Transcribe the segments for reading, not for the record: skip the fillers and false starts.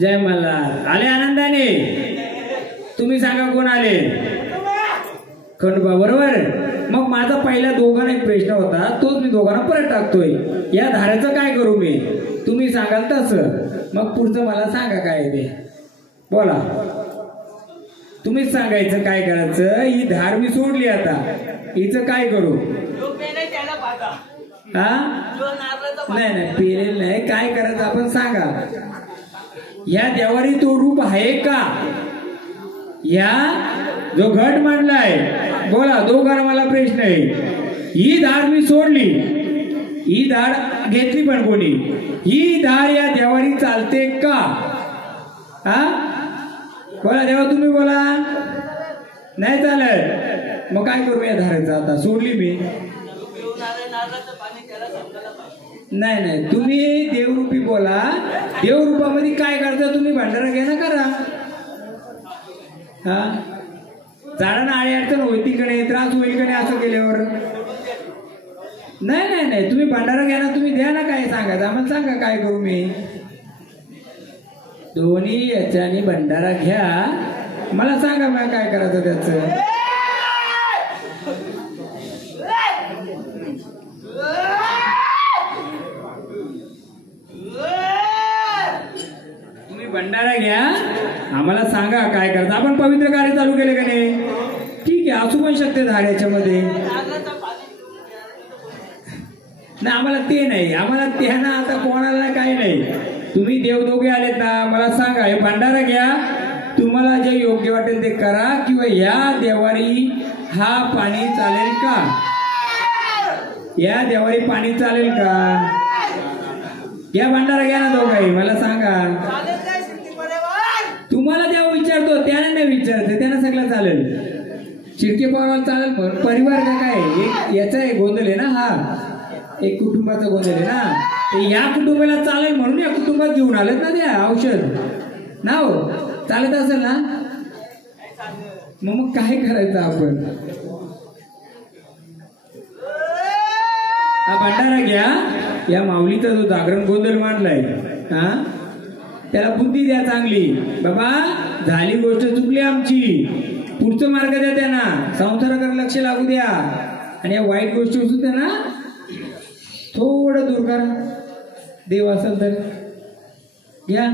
जय मल्हार. आले आनंदाने. तुम्ही सांगा कोण आले? खंडोबा. बरोबर. मग माझा पहिला दोघांना एक प्रश्न होता, तोच मी दोघांना परत टाकतोय. या धारेचं काय करू मी? तुम्ही सांगाल तसं. मग पुढचं मला सांगा काय आहे ते. बोला. तुम्हीच सांगायचं काय करायचं. ही धार मी सोडली, आता हिचं काय करू? हा नाही नाही पेरेल नाही, काय करायचं आपण सांगा. या देवारी तो रूप आहे का? या जो घट मांडलाय. बोला. दोघांना मला प्रश्न आहे. ही धार मी सोडली, ही धार घेतली पण कोणी? ही धार या देवारी चालते का? हा बोला देवा, तुम्ही बोला. नाही चालत. मग काय करू या धारेचं? आता सोडली मी. नाही नाही, तुम्ही देवरूपी बोला. देवरूपामध्ये काय करता तुम्ही? भंडारा घ्या ना, करा. हा झाडांना आडी अडचण होती का नाही? त्रास होईल का नाही असं केल्यावर? नाही नाही नाही, तुम्ही भंडारा घ्या ना, तुम्ही द्या ना. काय सांगायचं आम्हाला सांगा, काय करू मी? दोन्ही याच्याने भंडारा घ्या. मला सांगा मग काय करायचं त्याचं. भंडारा घ्या, आम्हाला सांगा काय करता. आपण पवित्र कार्य चालू केले का नाही? ठीक आहे, असू पण शकते धार याच्यामध्ये. नाही आम्हाला ते नाही, आम्हाला त्यांना आता कोणाला काही नाही. तुम्ही देव दोघे आलेत ना, मला सांगा. हे भंडारा घ्या, तुम्हाला जे योग्य वाटेल ते करा. किंवा या देवारी हा पाणी चालेल का? या देवारी पाणी चालेल का? या भंडारा घ्या ना दोघाही, मला सांगा. तुम्हाला देव विचारतो, त्याने नाही विचारते, त्यानं सगळं चालेल. शिर्के पवार चालेल. परिवार का काय? याचा एक गोंधळ आहे ना. हा एक कुटुंबाचा गोंधळ आहे ना. या कुटुंबाला चालेल म्हणून या कुटुंबात घेऊन आलेत ना त्या औषध ना. हो चालत असेल ना. मग काय करायचं आपण? हा भंडारा घ्या. या माऊलीचा जो जागरण गोंधळ मांडलाय, हा त्याला बुद्धी द्या चांगली. बाबा झाली गोष्ट, चुकली आमची, पुढचं मार्ग द्या त्यांना. संसाराकडे लक्ष लागू द्या. आणि या वाईट गोष्टी असू त्यांना थोडं दूर करा. देव असेल तर घ्या.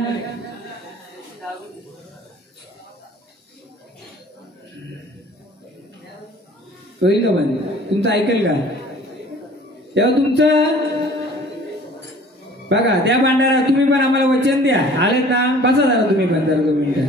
होईल का बंद? तुमचं ऐकेल का? तेव्हा तुमचं बघा. त्या भांडारा तुम्ही पण आम्हाला वचन द्या. आलेत ना, बसा जरा तुम्ही पण जरा 2 मिनिटं.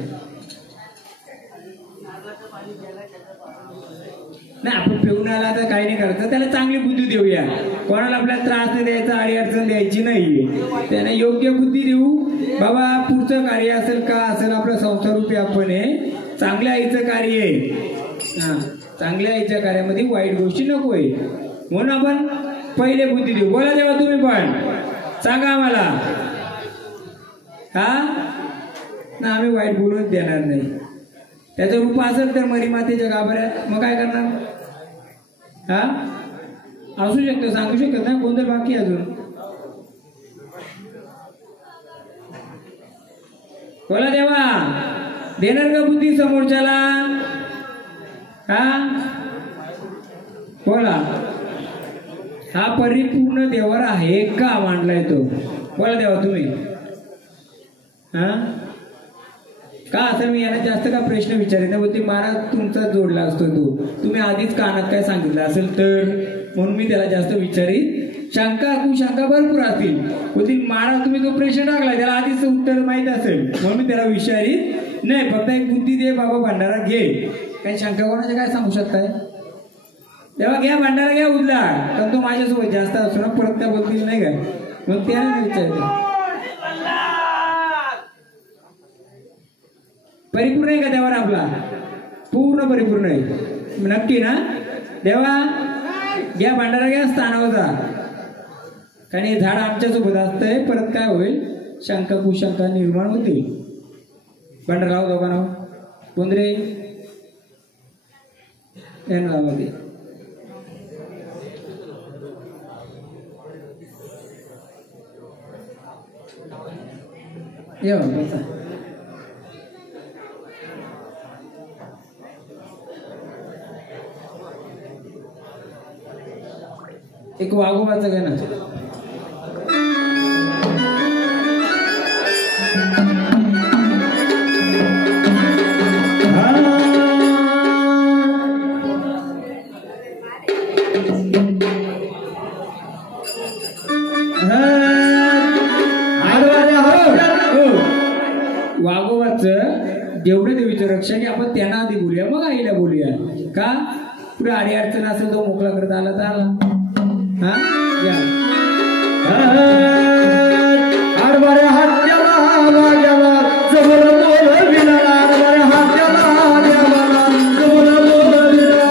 नाही आपण पिऊन आला तर काही नाही करायचं. त्याला चांगली बुद्धी देऊया. कोणाला आपल्याला त्रास नाही द्यायचा, आडी अडचण द्यायची नाही. त्याला योग्य बुद्धी देऊ. बाबा पुढचं कार्य असेल का असेल, आपलं संसारूपी आपण आहे. चांगल्या आईचं कार्य आहे. हा चांगल्या आईच्या कार्यामध्ये वाईट गोष्टी नकोय म्हणून आपण पहिले बुद्धी देऊ. बोला देवा तुम्ही पण सांगा आम्हाला. हा ना आम्ही वाईट बोलूनच देणार नाही. त्याचं रूप असेल तर मरी मातेच्या गाभाऱ्यात, मग काय करणार? हा असू शकतो, सांगू शकत ना. कोणतं बाकी अजून? बोला देवा देणार का बुद्धी समोरच्याला? हा बोला. हा परिपूर्ण देवर आहे का मांडलाय तो? बोला देवा तुम्ही. हा का असेल मी यांना जास्त का प्रश्न विचारेन बोलते. महाराज तुमचा जोडला असतो तो, तुम्ही आधीच कानात काय सांगितलं असेल तर, म्हणून मी त्याला जास्त विचारीन. शंका कुशंका भरपूर असतील. बोलतील महाराज तुम्ही जो प्रश्न टाकला त्याला आधीच उत्तर माहित असेल म्हणून मी त्याला विचारीन. नाही फक्त एक बुद्धी दे बाबा, भंडारा घे. काही शंका कोणाच्या काय सांगू शकताय? तेव्हा घ्या भंडारा घ्या उद्या. पण तो माझ्यासोबत जास्त असतो ना, परत त्या बोलतील नाही काय. मग त्याला विचारलं परिपूर्ण आहे का देवा आपला? पूर्ण परिपूर्ण आहे नक्की ना? देवा घ्या भांडारा घ्या स्थानावर जा. कारण हे झाड आमच्यासोबत असतंय परत काय होईल शंका कुशंका निर्माण होतील. भांडारा लाव दोघांना कोंदरे यांना लावा दे. बसा. एक वाघोबाचं गाणं जेवढे देवीचं रक्षण आहे आपण त्यांना आधी बोलूया मग आईला बोलूया. का पुढे आडी अडचण असेल तो मोकळा करता आला तर आला. हा या आडवाऱ्या हात्याला गेला जबर बोल विना आडवाऱ्या हात्याला गेला जबर बोल विना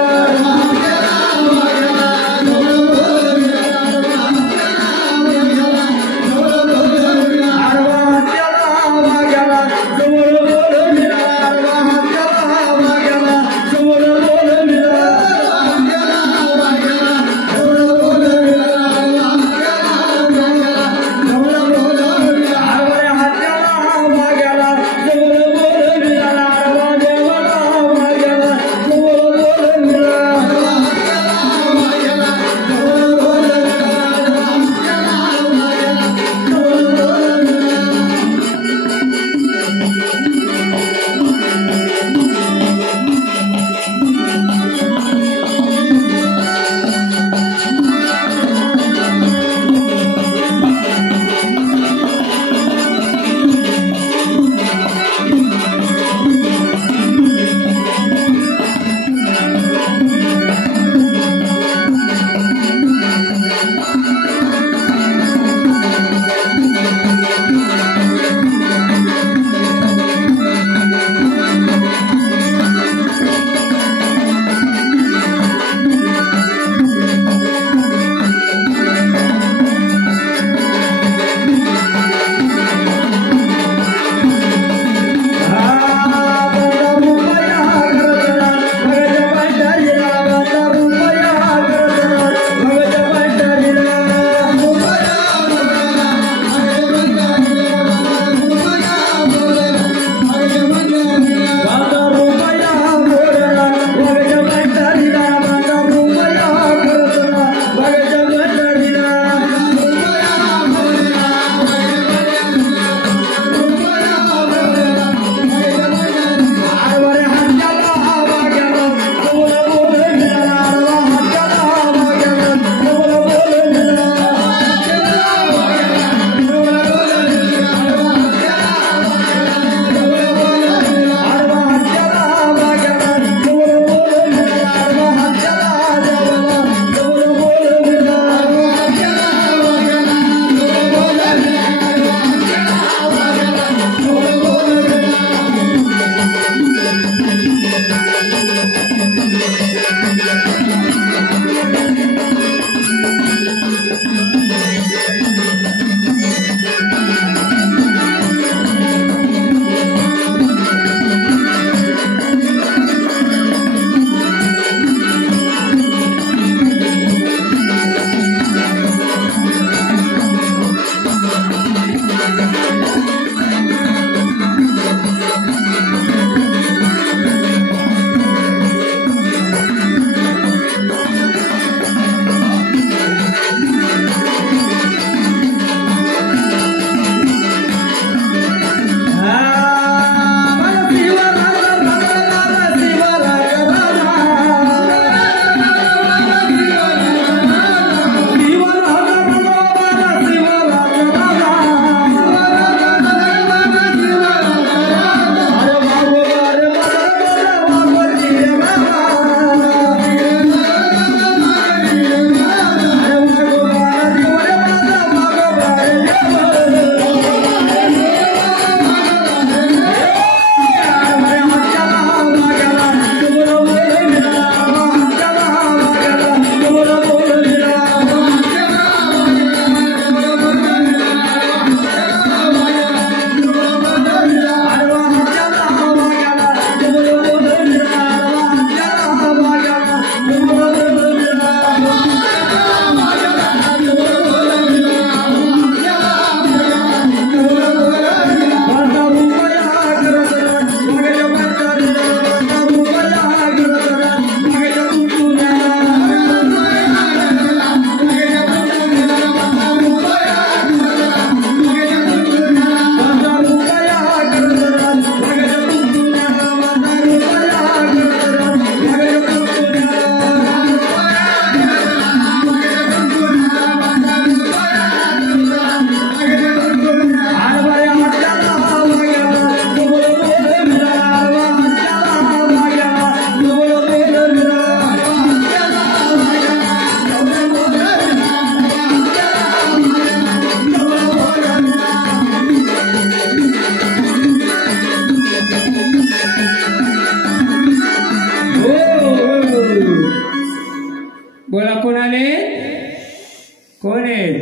कोण आहेत?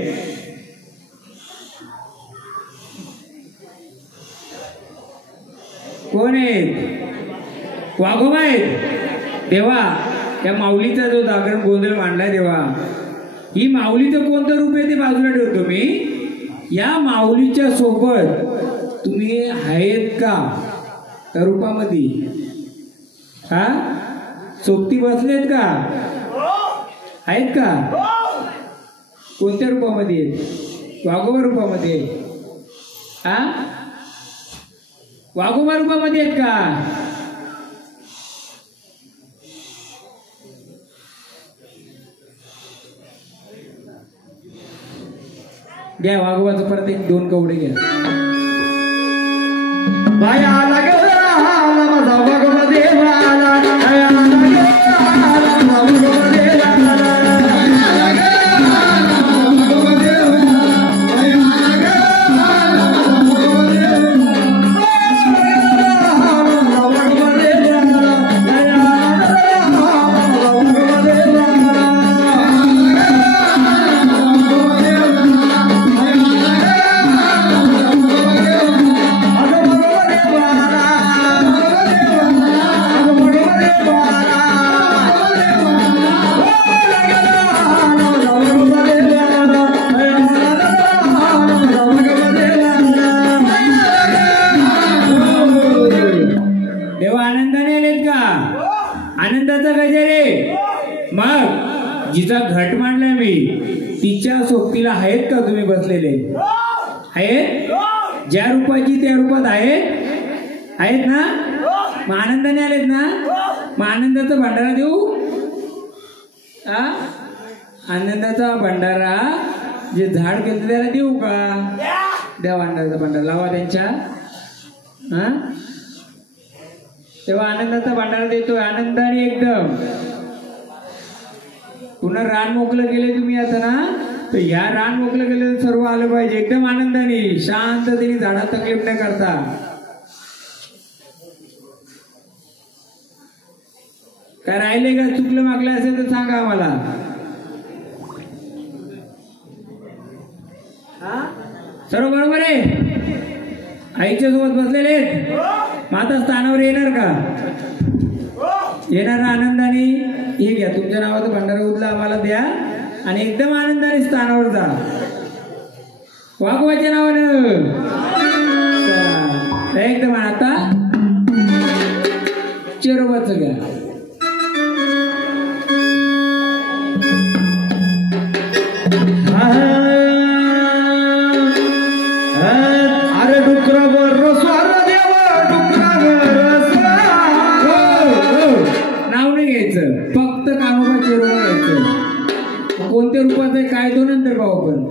कोण आहेत? वाघोबा आहेत. देवा त्या माऊलीचा जो जागरण गोंधळ मांडलाय देवा, ही माऊलीचं कोणतं रूप आहे ते बाजूला ठेवतो मी. या माऊलीच्या सोबत तुम्ही आहेत का त्या रूपामध्ये? हा, सोबती बसलेत का? आहेत का? कोणत्या रूपामध्ये आहेत? वाघोबा रूपामध्ये आहेत. हा, वाघोबा रूपामध्ये आहेत का? घ्या वाघोबाचं परत एक 2 कवडे घ्या. बाया माझा वाघोबा देवा आला. आनंदाचा गजरे. मग जिचा घट मांडलाय मी तिच्या सोबतीला आहेत का तुम्ही बसलेले? आहेत. ज्या रूपाची त्या रूपात आहेत ना? मग आनंदाने आलेत ना? मग आनंदाचा भंडारा देऊ? आनंदाचा भंडारा जे झाड केलं त्याला देऊ का? द्या आनंदाचा भंडारा लावा त्यांच्या. तेव्हा आनंदाचा भंडारा देतोय आनंदाने एकदम. पुन्हा रान मोकळं केले तुम्ही आता ना, तर ह्या रान मोकळं केलं सर्व आलं पाहिजे एकदम आनंदाने शांततेने, झाडात तकलीफ न करता. काय राहिले का? चुकलं मागलं असेल तर सांगा आम्हाला. सर्व बरोबर आहे? आईच्या सोबत बसलेले आहेत. माता स्थानावर येणार का? येणार आनंदाने. हे घ्या तुमच्या नावाचं भंडारा उरला आम्हाला द्या आणि एकदम आनंदाने स्थानावर जा वाघोबाच्या नावानं. एकदम. आता चेरोबाचं घ्या. अरे डुकरावर स्वार देवा, डुकरावर नाव नाही घ्यायचं, फक्त कानोबा चेरोबा घ्यायचं. कोणत्या रूपाचं आहे काय तो नंतर पाहू आपण.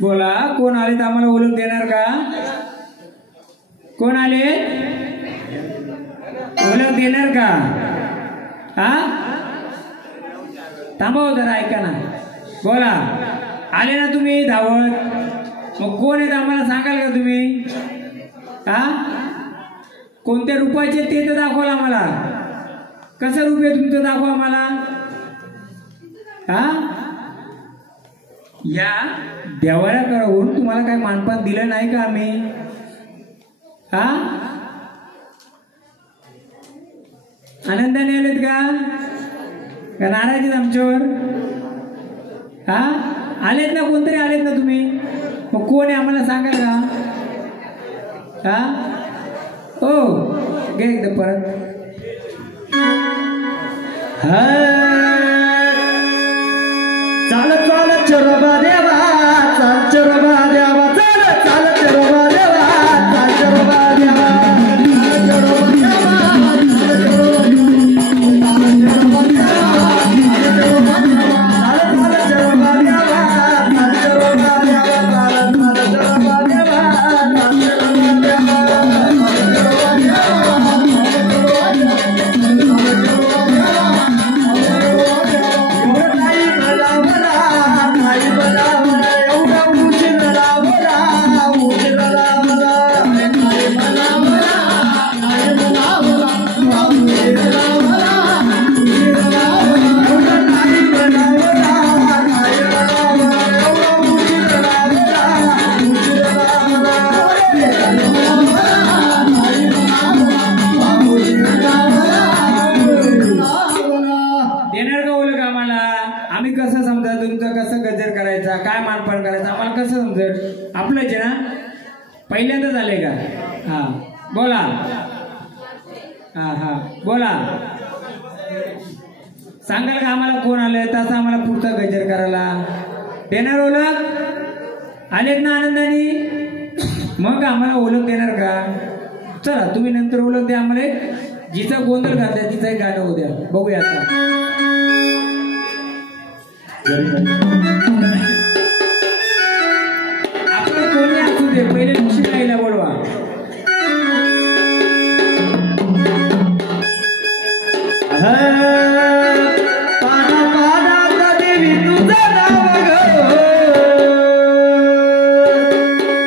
बोला, कोण आले तर आम्हाला ओळख देणार का? कोण आले? ओळख देणार का? हा, थांबा जरा, ऐका ना. बोला, आले ना तुम्ही धावत? मग कोण आहेत आम्हाला सांगाल का तुम्ही? हा, कोणत्या रूपाचे ते तर दाखवाल आम्हाला. कसं रूप आहे तुमचं, दाखवा आम्हाला. हा, या देवाळ्याकडून तुम्हाला काय मानपान दिलं नाही का आम्ही? हा, आनंदाने आलेत का नाराज आहेत आमच्यावर? हा, आलेत ना, कोणतरी आलेत ना तुम्ही? मग कोण आहे आम्हाला सांगाल का? हा, हो, घे एकदा परत. चाल चाल चरबा देवा, चाल चरबा देवा, चाल चाल चरबा देवा, चाल चरबा देवा, काय मानपान करायचं आम्हाला कसं समजेल? आपलंच आहे ना, पहिल्यांदाच आले का? हा, बोला. हा हा, बोला, सांगाल का आम्हाला कोण आलंय? तसं आम्हाला पुढचा गजर करायला देणार ओळख? आलेत ना आनंदाने? मग आम्हाला ओळख देणार का? चला, तुम्ही नंतर ओळख द्या आम्हाला. जिचा गोंधळ घातला तिचाही गाणं होऊ द्या, बघूया आता. आपण कोणी असू दे, पहिले लक्ष्मीबाईला बोलवा. पाना पानात देवी तुझं नाव ग,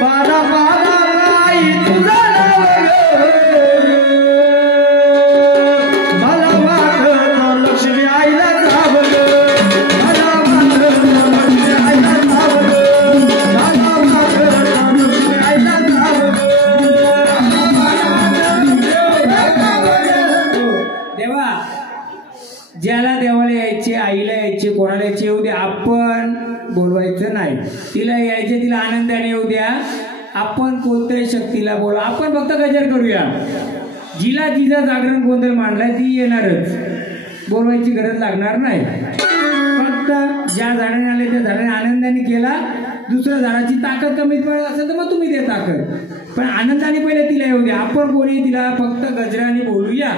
पाना पानात आई तुझं नाव ग, मला वाटतं लक्ष्मी आईला जाव ग, मला वाटतं लक्ष्मी आईला जाव ग, मला वाटतं लक्ष्मी आईला जाव ग. देवा, ज्याला देवाला यायचे, आईला यायचे, कोणाला यायचे येऊ द्या, आपण बोलवायचं नाही. तिला यायचे, तिला आनंदाने येऊ द्या. आपण कोणत्याही शक्तीला बोला, आपण फक्त गजर करूया. जिला जिचा जागरण गोंधळ मांडलाय ती येणारच, बोलवायची गरज लागणार नाही. फक्त ज्या झाडाने आले त्या झाडाने आनंदाने केला. दुसऱ्या झाडाची ताकद कमी पडत असेल तर मग तुम्ही दे ताकद, पण आनंदाने पहिले तिला येऊ द्या. आपण कोणी तिला फक्त गजराने बोलूया.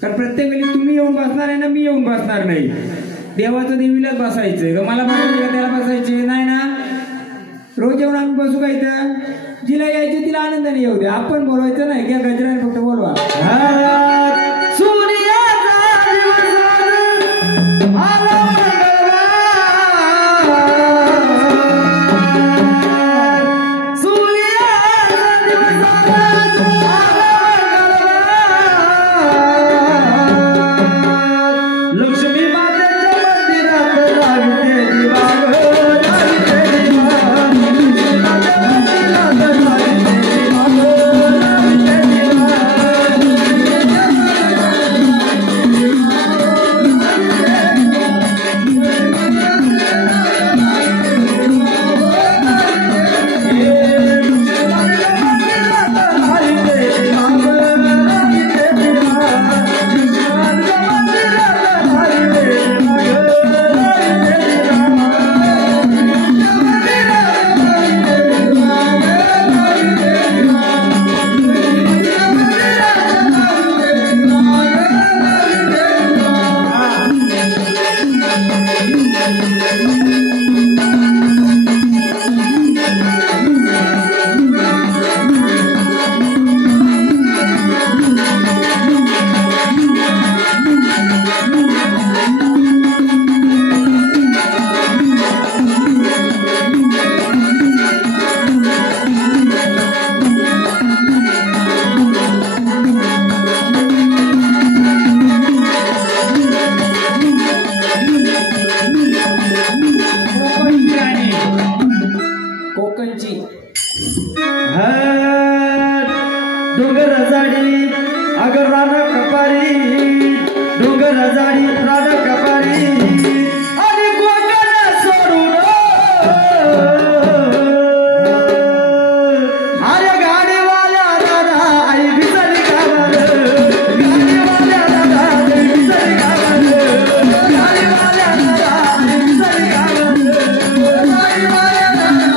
कारण प्रत्येक वेळी तुम्ही येऊन बसणार आहे ना, मी येऊन बसणार नाही. देवाचं देवीलाच बसायचं, मला बसायचं का त्याला बसायचे नाही ना. रोज येऊन आम्ही बसू का इथं? जिला यायचे तिला आनंदाने येऊ द्या. आपण बोलवायचं नाही, घ्या गजराने फक्त बोलवा. लक्ष्मी जाडी राधा कपारी आणि कोकण सोडून अरे गाडीवाल्या दादा आई बिचारी गावात गाडीवाल्या दादा आई बिचारी गावात गाडीवाल्या दादा आई बिचारी गावात गाडीवाल्या दादा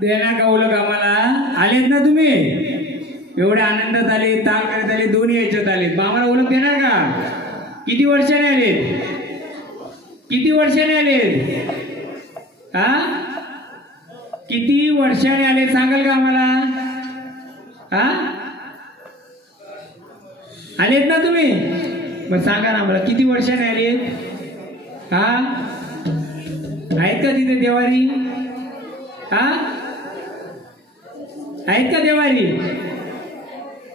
देण्या गावलं आम्हाला आलेत ना तुम्ही एवढ्या आनंदात आले ताल करत आले दोन्ही याच्यात आलेत मग आम्हाला ओळख देणार का किती वर्षाने आलेत किती वर्षाने आलेत हा किती वर्षाने आले सांगाल का आम्हाला हा आलेत ना तुम्ही मग सांगा ना आम्हाला किती वर्षाने आलेत हा आहेत का तिथे देवारी हा आहेत का देवारी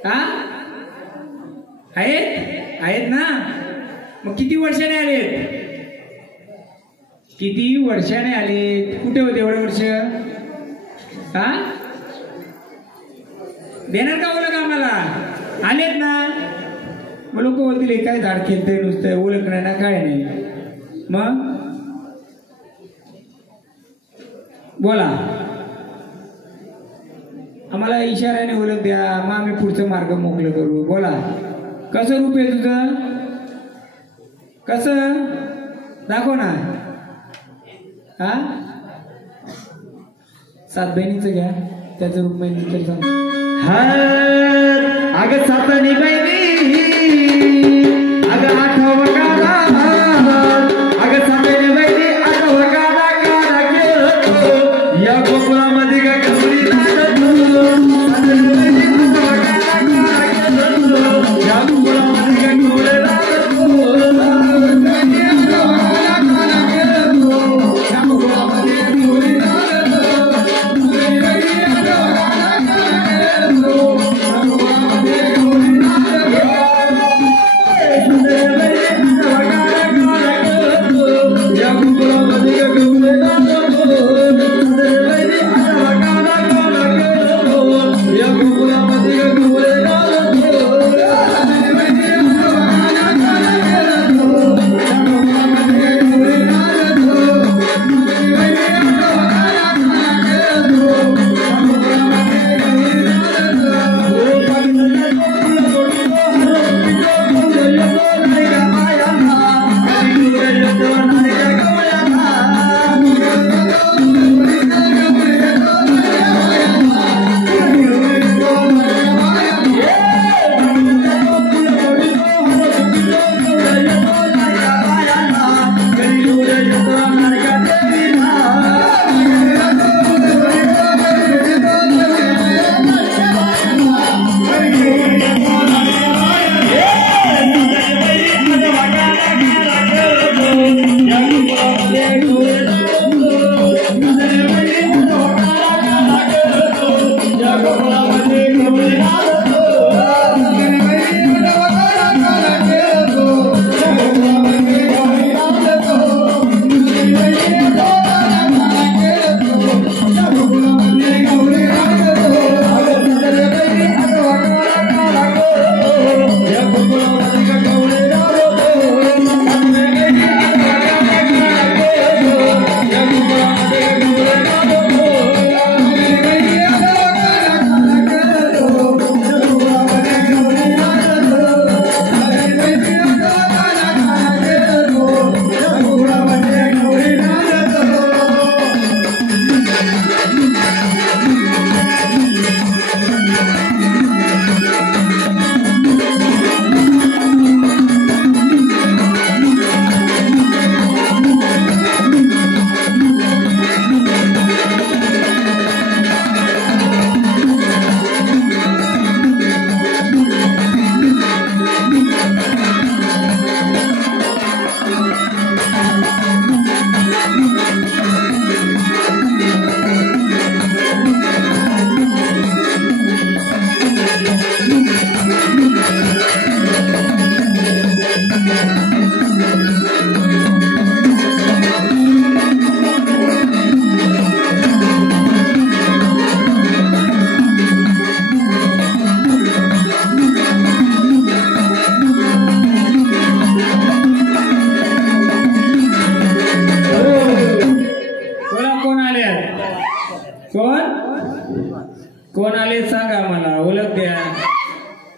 हा आहेत आहेत ना मग किती वर्षाने आलेत किती वर्षाने आलेत कुठे होते एवढे वर्ष हा देणार का ओळख आम्हाला आलेत ना मग लोक बोलतील काय झाड खेळते नुसतं ओळख नाही ना काय नाही मग बोला आम्हाला इशाऱ्याने ओळख द्या मग आम्ही पुढचं मार्ग मोकळं करू बोला कसं रूप आहे तुझं कसं दाखव ना हा सात बहिणीचं घ्या त्याचं रूप माहिती तरी सांग अगं सातणी बहिणी अगं आठव काढा अगं सातणी बहिणी आठव काढा काढा केलं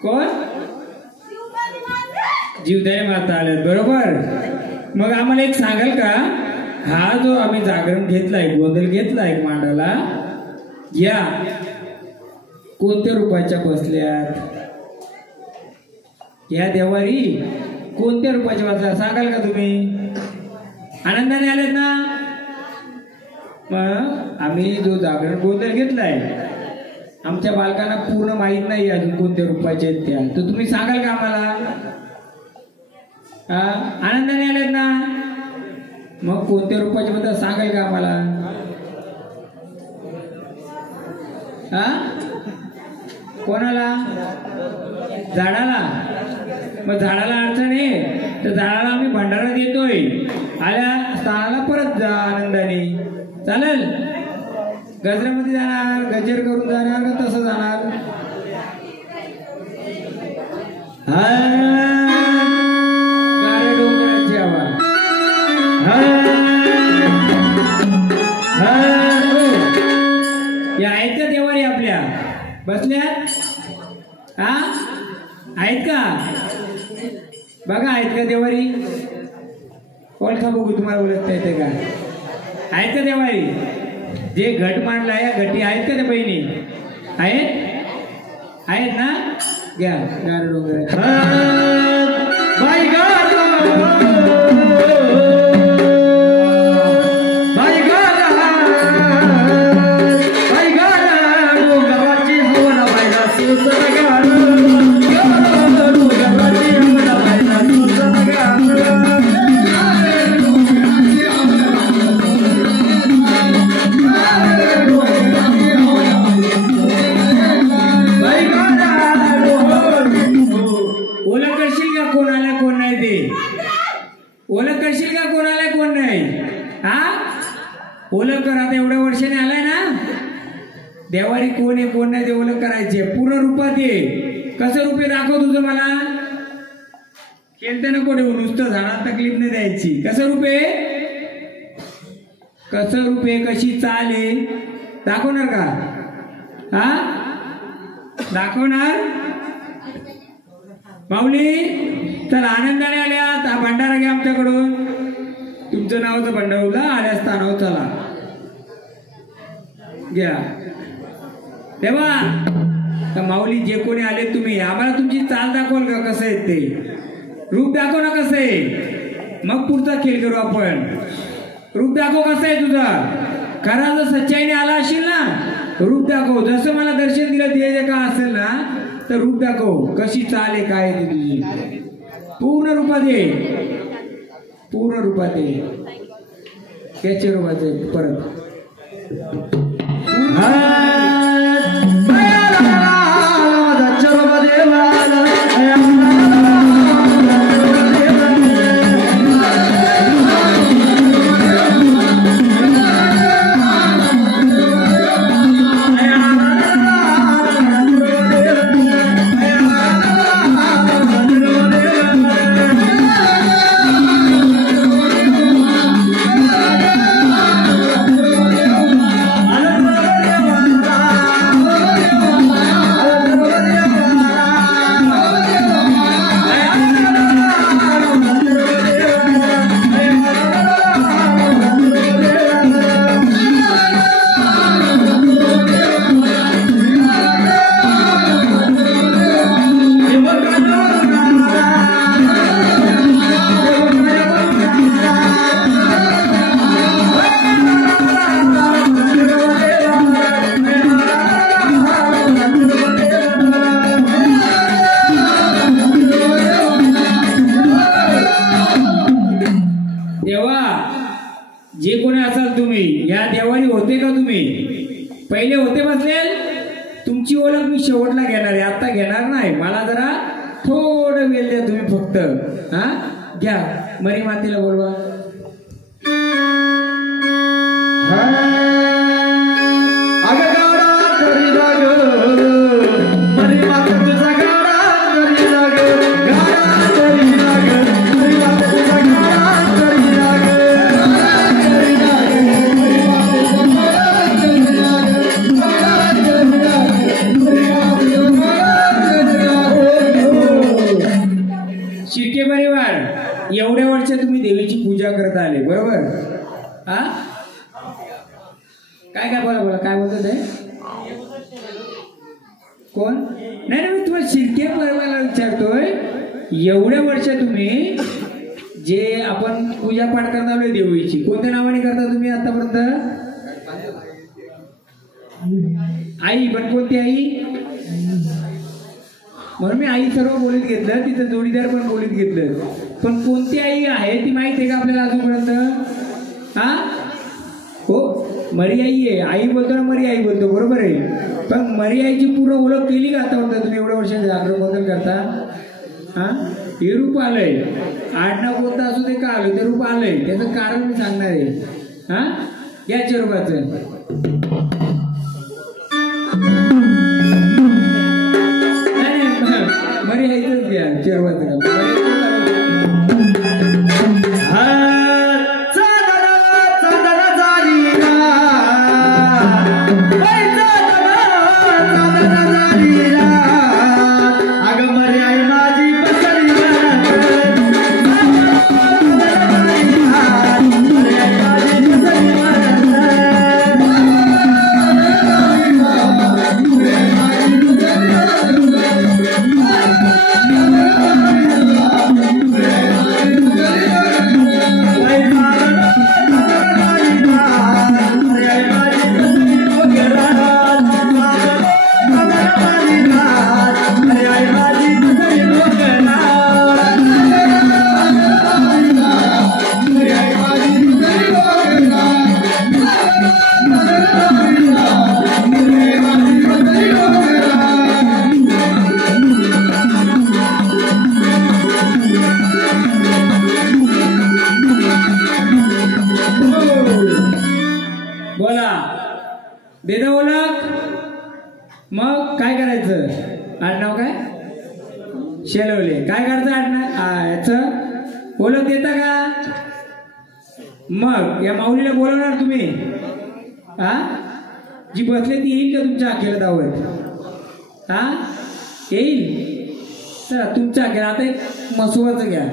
कोण? जीवदानी माता आल्यात, बरोबर. मग आम्हाला एक सांगाल का, हा जो आम्ही जागरण घेतलाय, गोंधळ घेतलाय मांडाला, या कोणत्या रूपाच्या बसल्यात? या देवारी कोणत्या रूपाच्या बसल्या सांगाल का तुम्ही? आनंदाने आलेत ना? मग आम्ही जो जागरण गोंधळ घेतलाय, आमच्या बालकांना पूर्ण माहित नाही अजून कोणत्या रूपाचे आहेत त्या, तर तुम्ही सांगाल का आम्हाला? आनंदाने आलेत ना? मग कोणत्या रूपाच्या बद्दल सांगाल का आम्हाला? कोणाला? झाडाला. मग झाडाला अडचण आहे तर झाडाला आम्ही भंडारा देतोय, आल्या स्थानाला परत जा आनंदाने. चालेल? गजरामध्ये जाणार, गजर करून जाणार का तसं जाणार? गारे डोंगराची आवाज. या आहेत का देवारी आपल्या बसल्यात? आहेत का? बघा आहेत का देवारी? ओळखा बघू, तुम्हाला ओळखता येते का? आहेत का देवारी? जे घट मांडला या घटी आहेत का त्या बहिणी? आहेत? आहेत ना? घ्या गार डोंगर. ओळख करशील का कोण आलाय कोण नाही? ओळख कर. आता एवढ्या वर्षाने आलाय ना, देवारी कोण आहे कोण नाही ते ओळख करायचे. पूर्ण रूपात ये. कसं रूपे दाखव तुझं मला. केलते नको ठेवू, नुसतं झाडात तकलीफ नाही द्यायची. कसं रूपे, कसं रूपे, कशी चाल आहे दाखवणार का? दाखवणार? माऊली तर आनंदाने आल्यात. हा भंडारा घ्या आमच्याकडून. तुमचं नावाचं भंडारूला आल्या स्थानावर चला घ्या. तेव्हा तर माऊली जे कोणी आले तुम्ही आम्हाला तुमची चाल दाखवाल का? कसं आहे ते रूप दाखव ना कसं आहे. मग पुढचा खेळ करू आपण. रूप दाखव कसं आहे तुझं. खरा जर सच्चाईने आला असेल ना, रूप दाखव. जसं मला दर्शन दिलं ते का असेल ना, तर रूप दाखव. कशी चाल आहे काय आहे तुझी. पूर्ण रूपात ये. पूर्ण रूपात ये. त्याच्या रूपात ये परत. जे कोणी असाल तुम्ही, या देवारी होते का तुम्ही? पहिले होते बसलेल. तुमची ओळख मी शेवटला घेणार आहे, आता घेणार नाही. मला जरा थोडं वेळ द्या तुम्ही फक्त. घ्या मरी मातेला बोलवा. Oh एवढ्या वर्ष तुम्ही देवीची पूजा करत आले बरोबर हा काय काय बोला बोला काय बोलतो ते कोण नाही नाही मी तुम्हाला शिर्के पर्वाला विचारतोय एवढ्या वर्ष तुम्ही जे आपण पूजा पाठ करत आलोय देवीची कोणत्या नावाने करता तुम्ही आतापर्यंत आई पण कोणती आई म्हणून मी आई सर्व बोलीत घेतलं तिचं जोडीदार पण बोलीत घेतलं पण कोणती आई आहे ती माहिती आहे का आपल्याला अजूनपर्यंत हा हो मरी आई आहे आई बोलतो ना मरी आई बोलतो बरोबर आहे पण मरी आईची पूर्ण ओळख केली का आतापर्यंत तुम्ही एवढ्या वर्ष जागरण करता हा हे रूप आलंय आडनाव कोणतं असू दे का आलं ते रूप आलंय त्याचं कारण मी सांगणार आहे हा या रूपाचं मरी आईच घ्या चेरवाचं देता ओळख मग काय करायचं आडनाव काय शेलवले काय करायचं आडनाव याच ओळख देता का मग या माऊलीला बोलवणार तुम्ही हा जी बसले ती येईल का तुमच्या अखेर दावत हा येईल चला तुमच्या अखेर आता एक मसुवाचं घ्या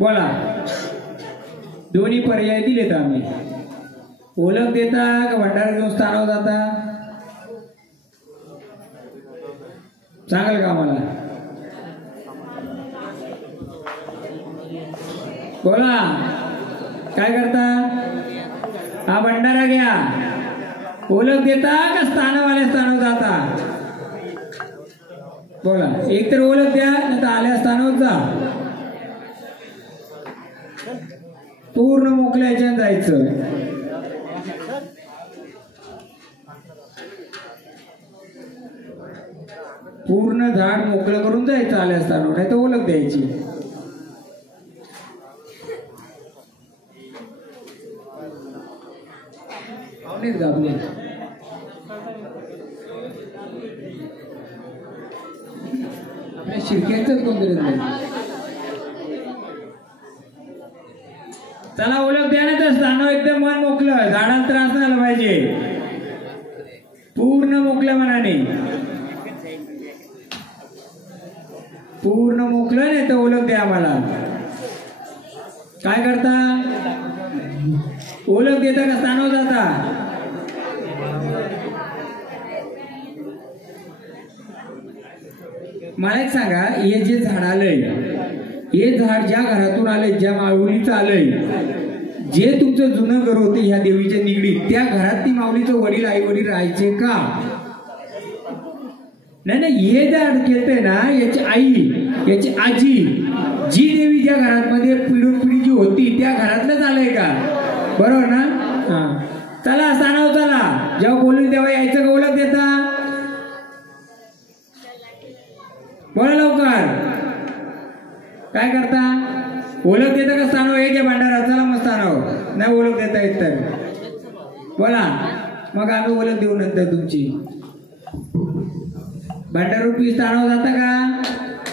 बोला दोन्ही पर्याय दिलेत आम्ही ओळख देता का भंडारा घेऊन स्थानावर जाता सांगाल का आम्हाला बोला काय करता हा भंडारा घ्या ओळख देता का स्थानावाल्या स्थानावर जाता बोला एक तर ओळख द्या नाही तर आल्या स्थानावर जा पूर्ण मोकळ्याच्या जायचं पूर्ण झाड मोकळं करून जायचं आल्या स्थानावर नाही तर ओळख द्यायची आपले आपल्या शिरक्यांच कोणतरी चला ओळख द्या ना तर स्थानावर एकदम मन मोकळं झाडांत त्रास नाही पाहिजे पूर्ण पूर्ण मोकळ्या मनाने, पूर्ण मोकळं नाही तर ओळख द्या आम्हाला. काय करता? ओळख देता का स्थानावर जाता? मला एक सांगा, हे जे झाड आलंय, हे झाड ज्या घरातून आलंय, ज्या माऊलीचं आलंय, जे तुमचं जुनं घर होतं ह्या देवीच्या निगडीत, त्या घरात ती माऊलीचं वडील आई वडील राहायचे का? नाही, हे झाड केलंय ना, याची आई, याची आजी, जी देवी ज्या घरामध्ये पिढोपिढी जी होती त्या घरातलंच आलंय का? बरोबर ना? हा, चला स्थानावर चला. जेव्हा बोलून तेव्हा यायचं का ओळख देता? बोला लवकर. काय करता? ओळख देता का स्थानावर? एक आहे भांडारा, चला मग स्थानावर. नाही ओळख देता येत तर बोला, मग आम्ही ओळख देऊ नंतर तुमची. भांडारूपी स्थानावर जाता का?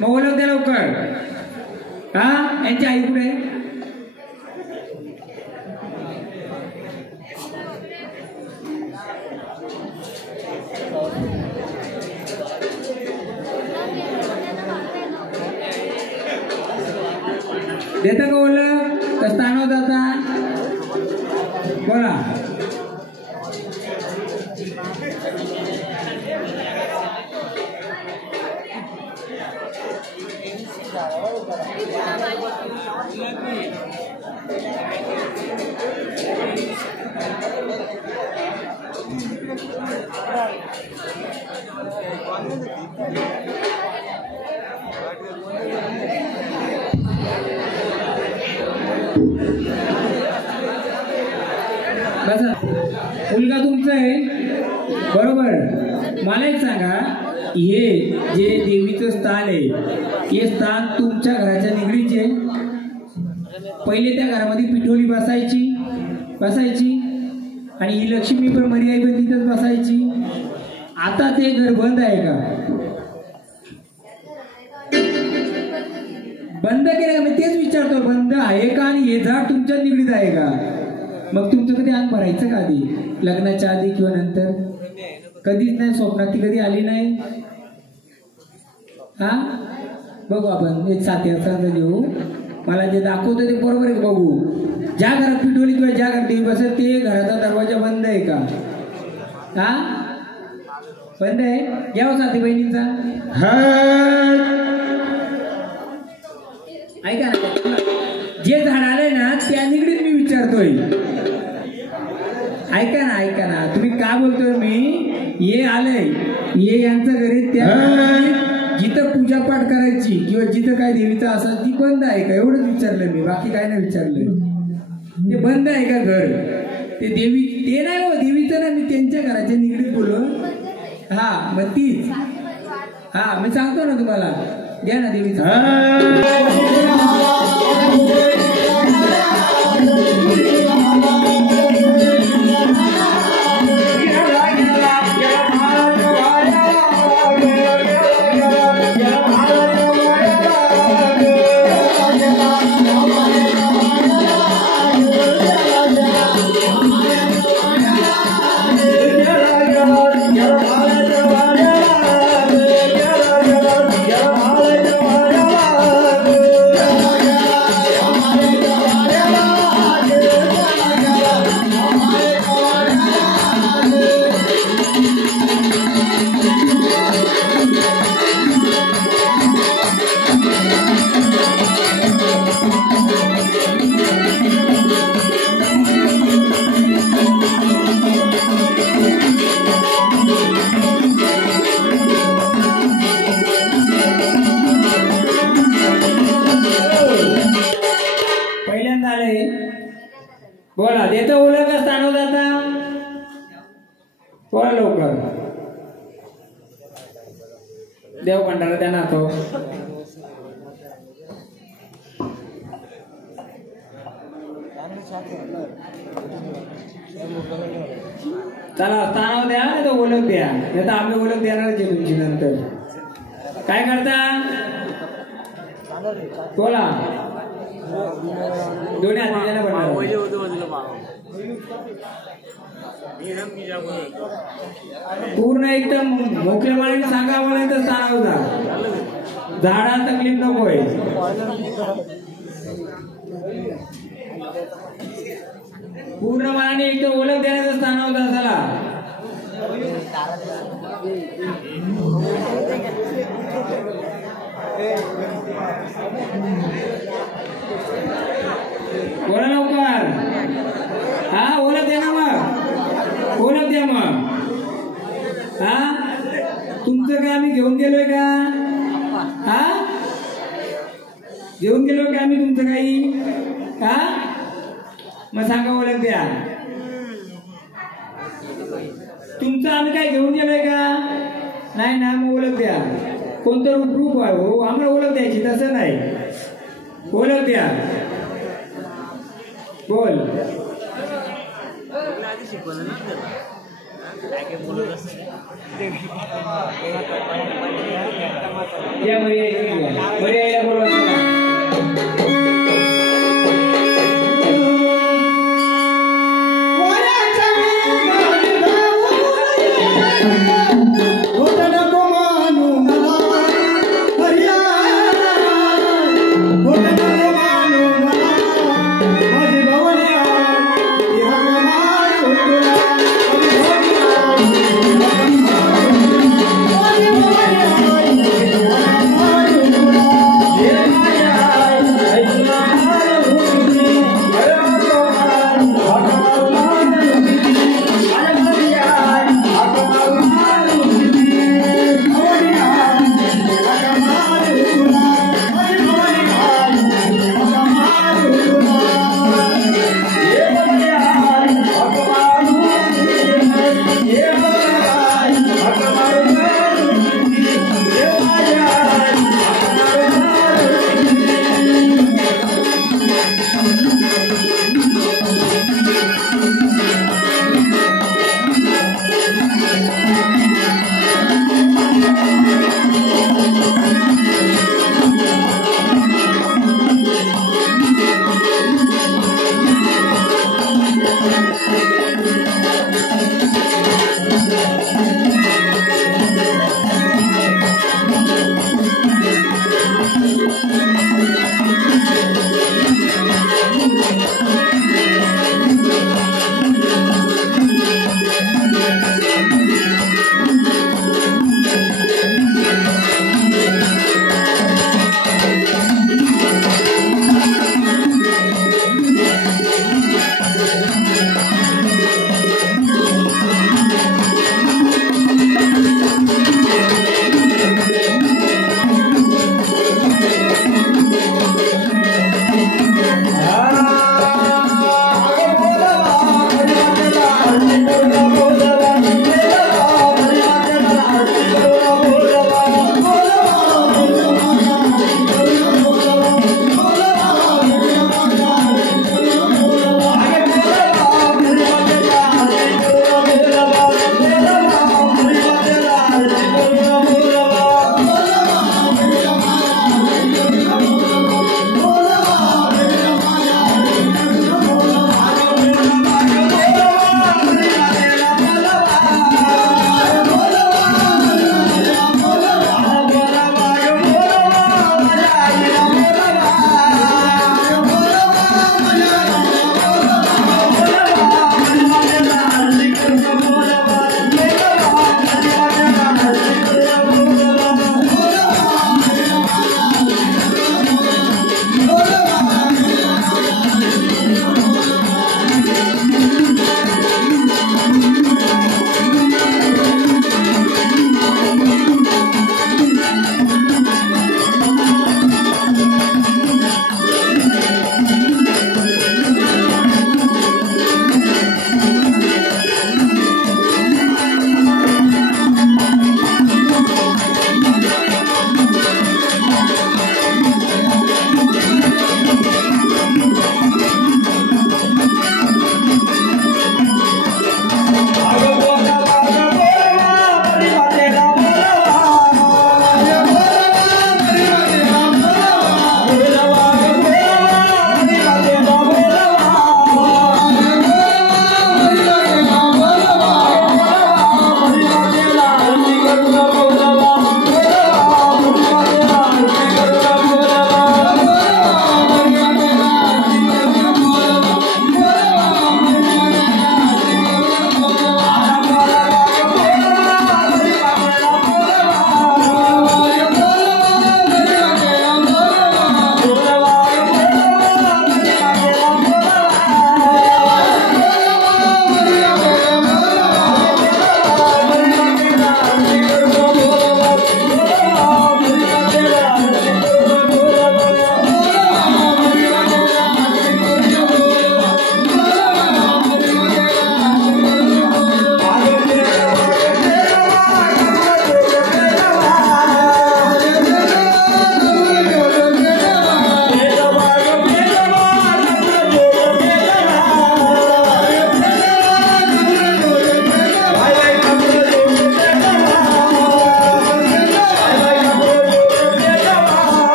मग ओळख द्या लवकर. हा, यांची आई कुठे? देता का ओळख? तर स्थानावर जाता. बोला. बसा. मुलगा तुमचा आहे बरोबर. मला एक सांगा, हे जे देवीचं स्थान आहे, हे स्थान तुमच्या घराच्या निगडीचे. पहिले त्या घरामध्ये पिठोली बसायची आणि ही लक्ष्मी पण मरी आई पण तिथंच बसायची. आता ते घर बंद आहे का? बंद केलं का? मी तेच विचारतो, बंद आहे का? आणि हे झाड तुमच्या निगडीत आहे का? मग तुमचं कधी अंग भरायचं का? आधी लग्नाच्या आधी किंवा नंतर? कधीच नाही. स्वप्नात ती कधी आली नाही. हा, बघू आपण एक 7 वर्षांचं देऊ. मला जे दाखवतं ते बरोबर आहे बघू. ज्या घरात पिठोली किंवा ज्या घरात देवी बसेल ते घराचा दरवाजा बंद आहे का? हा, बंद आहे. घ्या साथी बहिणींचा. ऐका ना, जे झाड आलंय ना त्या निगडीत मी विचारतोय. ऐका ना, तुम्ही का बोलतोय? मी ये आलंय, ये यांचं घरी, त्या जिथं पूजा पाठ करायची किंवा जिथं काय देवीचं असं ती बंद आहे का? एवढंच विचारलं मी, बाकी काय नाही विचारलं. ते बंद आहे का घर? ते देवी ते नाही हो, देवीचं ना, मी त्यांच्या घराच्या निगडीत बोललो. हा, मग तीच. हा, मी सांगतो ना तुम्हाला. द्या ना देवीचं. बोला, देतो ओळख का स्थानावर जाता? बोला लवकर. देव भंडारा द्या ना तो. चला स्थानावर द्या, नाही तर ओळख द्या. नाही तर आम्ही ओळख देणारच आहे तुमची नंतर. काय करता? बोला. दोन्ही हाती द्या ना भंडारा. पूर्ण एकदम मोकळ्या माळेने सांगा मला तर सांगावं झाडा तकलीफ नकोय. पूर्ण मनाने एकदम ओळख देण्याचं स्थान होता चला. बोला लवकर. हा ओळख द्या ना मग. ओळख द्या मग. हा तुमचं काय आम्ही घेऊन गेलोय का? हा घेऊन गेलोय का आम्ही तुमचं काही? हा मग सांगा ओळख द्या. तुमचं आम्ही काय घेऊन गेलोय का? नाही ना मग ओळख द्या. कोणतं प्रूफ आहे हो? आम्हाला ओळख द्यायची तसं नाही. ओळख द्या. बोल. या पर्यायला बोलवा.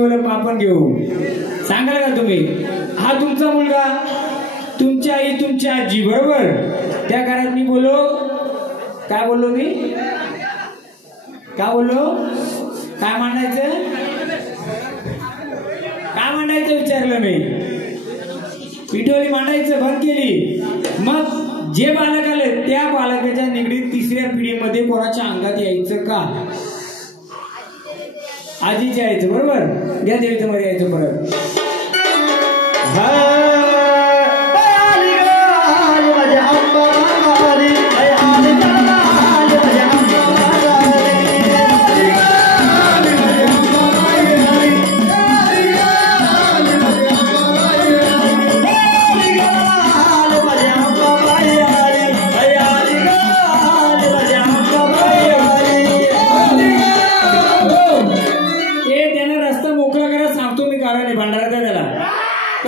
ओळख आपण घेऊ. सांगाल का तुम्ही? हा तुमचा मुलगा, तुमची आई, तुमची आजी, बरोबर? त्या घरात मी बोलो, काय बोललो मी? काय बोललो? काय मांडायचं? काय मांडायचं विचारलं मी. पिठोली मांडायचं बंद केली. मग जे बालक आले त्या बालकाच्या निगडीत तिसऱ्या पिढीमध्ये कोणाच्या अंगात यायचं का? आजीच्या यायचं, बरोबर? घ्या देवीचं मध्ये यायचं परत.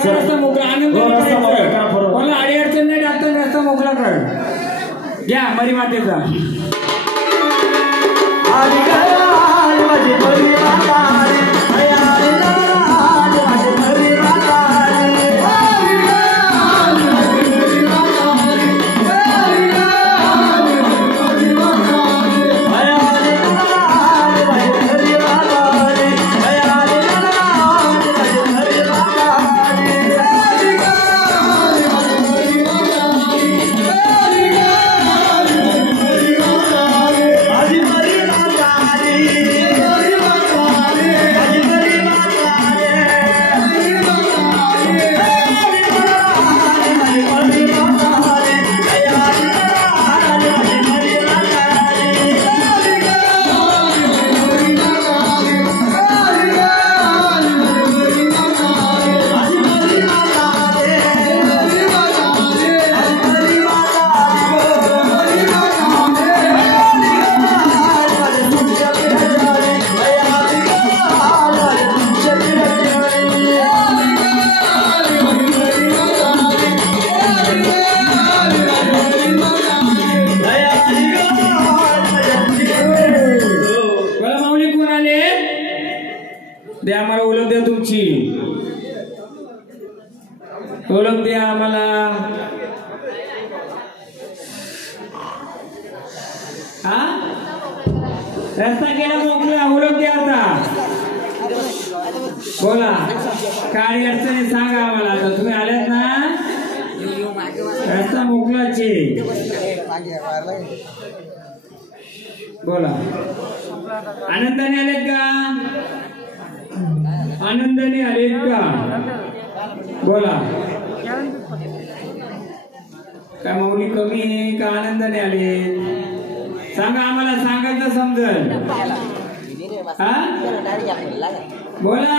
रस्ता मोकळा आनंद मला अडी अडचण नाही टाकता रस्ता मोकळा कर. घ्या मरी मातेचा. द्या आम्हाला ओळख, द्या तुमची ओळख, द्या आम्हाला. हा रस्ता गेला मोकळा, ओळख द्या आता. बोला काय अडचणी सांगा आम्हाला. आता तुम्ही आल्यात ना, रस्ता मोकळाचे. बोला आनंदाने आलेत का? आनंदाने आलेत का? बोला काय माऊली कमी आहे का आनंदाने आले? सांगा आम्हाला, सांगाल तर समजल. बोला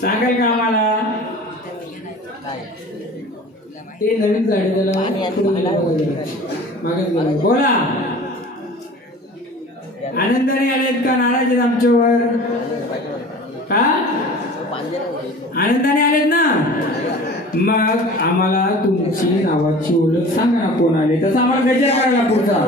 सांगाल का आम्हाला? ते नवीन झाडे त्याला बोला आनंदाने आलेत का नाराज आहेत आमच्यावर? हा आनंदाने आलेत ना? मग आम्हाला तुमची नावाची ओळख सांगा ना, कोण आले तसं आम्हाला गजर करायला पुढचा.